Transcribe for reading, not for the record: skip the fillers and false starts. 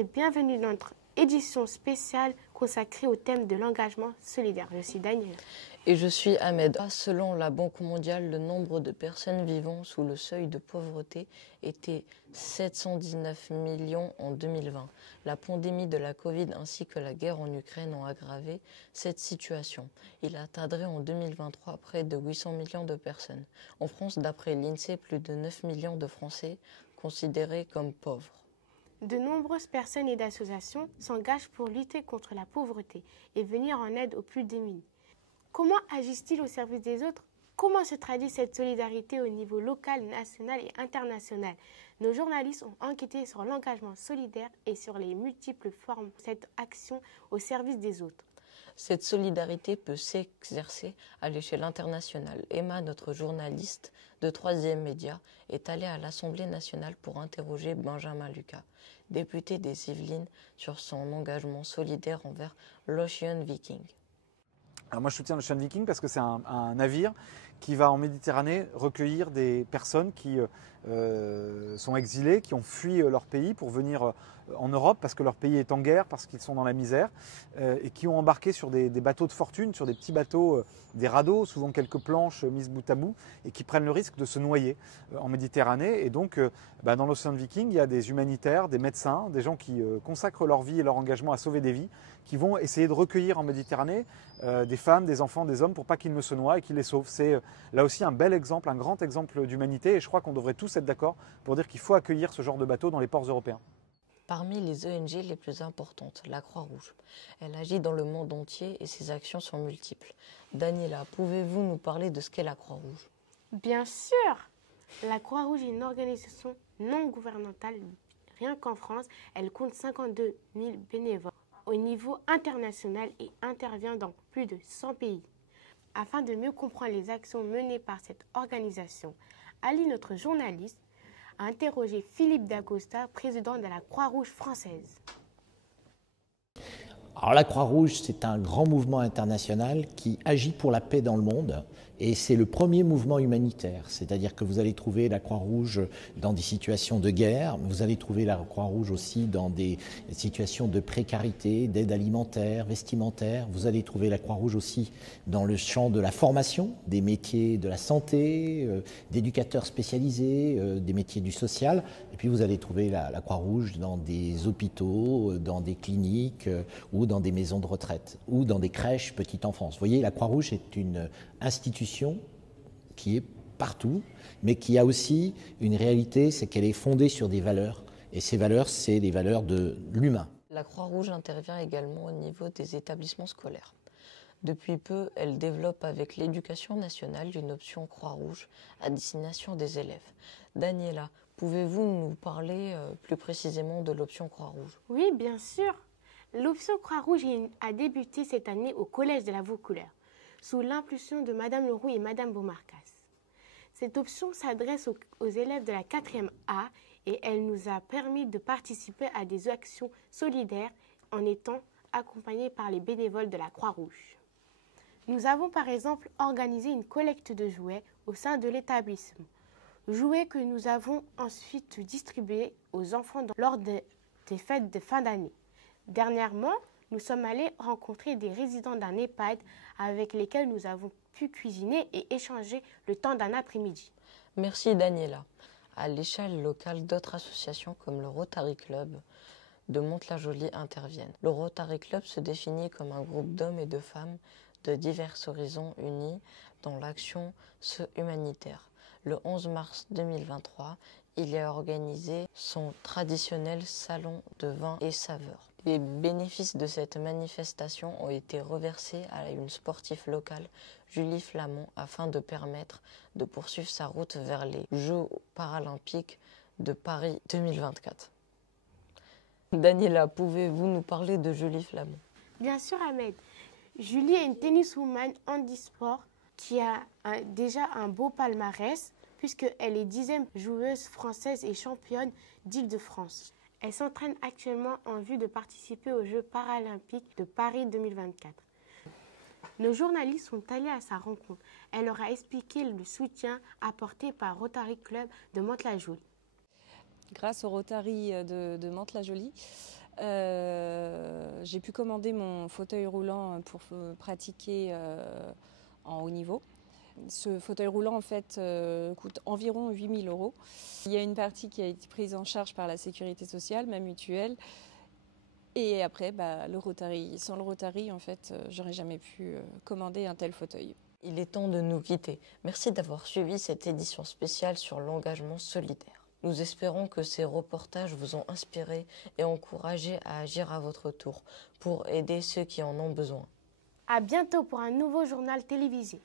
et bienvenue dans notre édition spéciale consacrée au thème de l'engagement solidaire. Je suis Daniel. Et je suis Ahmed. Selon la Banque mondiale, le nombre de personnes vivant sous le seuil de pauvreté était 719 millions en 2020. La pandémie de la Covid ainsi que la guerre en Ukraine ont aggravé cette situation. Il atteindrait en 2023 près de 800 millions de personnes. En France, d'après l'INSEE, plus de 9 millions de Français considérés comme pauvres. De nombreuses personnes et d'associations s'engagent pour lutter contre la pauvreté et venir en aide aux plus démunis. Comment agissent-ils au service des autres? Comment se traduit cette solidarité au niveau local, national et international? Nos journalistes ont enquêté sur l'engagement solidaire et sur les multiples formes de cette action au service des autres. Cette solidarité peut s'exercer à l'échelle internationale. Emma, notre journaliste de 3e Média, est allée à l'Assemblée nationale pour interroger Benjamin Lucas, député des Yvelines, sur son engagement solidaire envers l'Ocean Viking. Alors moi je soutiens l'Ocean Viking parce que c'est un navire qui va en Méditerranée recueillir des personnes qui sont exilées, qui ont fui leur pays pour venir en Europe parce que leur pays est en guerre, parce qu'ils sont dans la misère et qui ont embarqué sur des bateaux de fortune, sur des petits bateaux, des radeaux, souvent quelques planches mises bout à bout et qui prennent le risque de se noyer en Méditerranée. Et donc dans l'Ocean Viking, il y a des humanitaires, des médecins, des gens qui consacrent leur vie et leur engagement à sauver des vies, qui vont essayer de recueillir en Méditerranée des femmes, des enfants, des hommes pour pas qu'ils ne se noient et qu'ils les sauvent. C'est là aussi un bel exemple, un grand exemple d'humanité et je crois qu'on devrait tous être d'accord pour dire qu'il faut accueillir ce genre de bateau dans les ports européens. Parmi les ONG les plus importantes, la Croix-Rouge. Elle agit dans le monde entier et ses actions sont multiples. Daniela, pouvez-vous nous parler de ce qu'est la Croix-Rouge? Bien sûr! La Croix-Rouge est une organisation non gouvernementale. Rien qu'en France, elle compte 52 000 bénévoles au niveau international et intervient dans plus de 100 pays. Afin de mieux comprendre les actions menées par cette organisation, Ali, notre journaliste, a interrogé Philippe Dacosta, président de la Croix-Rouge française. Alors la Croix-Rouge, c'est un grand mouvement international qui agit pour la paix dans le monde et c'est le premier mouvement humanitaire, c'est-à-dire que vous allez trouver la Croix-Rouge dans des situations de guerre, vous allez trouver la Croix-Rouge aussi dans des situations de précarité, d'aide alimentaire, vestimentaire, vous allez trouver la Croix-Rouge aussi dans le champ de la formation, des métiers de la santé, d'éducateurs spécialisés, des métiers du social, et puis vous allez trouver la Croix-Rouge dans des hôpitaux, dans des cliniques ou dans des maisons de retraite ou dans des crèches petite enfance. Vous voyez, la Croix-Rouge est une institution qui est partout, mais qui a aussi une réalité, c'est qu'elle est fondée sur des valeurs. Et ces valeurs, c'est les valeurs de l'humain. La Croix-Rouge intervient également au niveau des établissements scolaires. Depuis peu, elle développe avec l'Éducation nationale une option Croix-Rouge à destination des élèves. Daniela, pouvez-vous nous parler plus précisément de l'option Croix-Rouge? Oui, bien sûr. L'option Croix-Rouge a débuté cette année au Collège de la Vaucouleurs, sous l'impulsion de Madame Leroux et Madame Beaumarcas. Cette option s'adresse aux élèves de la 4e A et elle nous a permis de participer à des actions solidaires en étant accompagnés par les bénévoles de la Croix-Rouge. Nous avons par exemple organisé une collecte de jouets au sein de l'établissement. Jouets que nous avons ensuite distribués aux enfants lors des fêtes de fin d'année. Dernièrement, nous sommes allés rencontrer des résidents d'un EHPAD avec lesquels nous avons pu cuisiner et échanger le temps d'un après-midi. Merci Daniela. À l'échelle locale, d'autres associations comme le Rotary Club de Mantes-la-Jolie interviennent. Le Rotary Club se définit comme un groupe d'hommes et de femmes de divers horizons unis dans l'action humanitaire. Le 11 mars 2023, il a organisé son traditionnel salon de vin et saveurs. Les bénéfices de cette manifestation ont été reversés à une sportive locale, Julie Flamand, afin de permettre de poursuivre sa route vers les Jeux paralympiques de Paris 2024. Daniela, pouvez-vous nous parler de Julie Flamand? Bien sûr, Ahmed. Julie est une tenniswoman handisport qui a déjà un beau palmarès puisqu'elle est 10e joueuse française et championne d'Île-de-France. Elle s'entraîne actuellement en vue de participer aux Jeux paralympiques de Paris 2024. Nos journalistes sont allés à sa rencontre. Elle leur a expliqué le soutien apporté par Rotary Club de Mantes-la-Jolie. Grâce au Rotary de Mantes-la-Jolie, J'ai pu commander mon fauteuil roulant pour pratiquer en haut niveau. Ce fauteuil roulant en fait coûte environ 8 000 €. Il y a une partie qui a été prise en charge par la sécurité sociale, ma mutuelle. Et après, le Rotary. Sans le Rotary, en fait, j'aurais jamais pu commander un tel fauteuil. Il est temps de nous quitter. Merci d'avoir suivi cette édition spéciale sur l'engagement solidaire. Nous espérons que ces reportages vous ont inspiré et encouragé à agir à votre tour pour aider ceux qui en ont besoin. À bientôt pour un nouveau journal télévisé.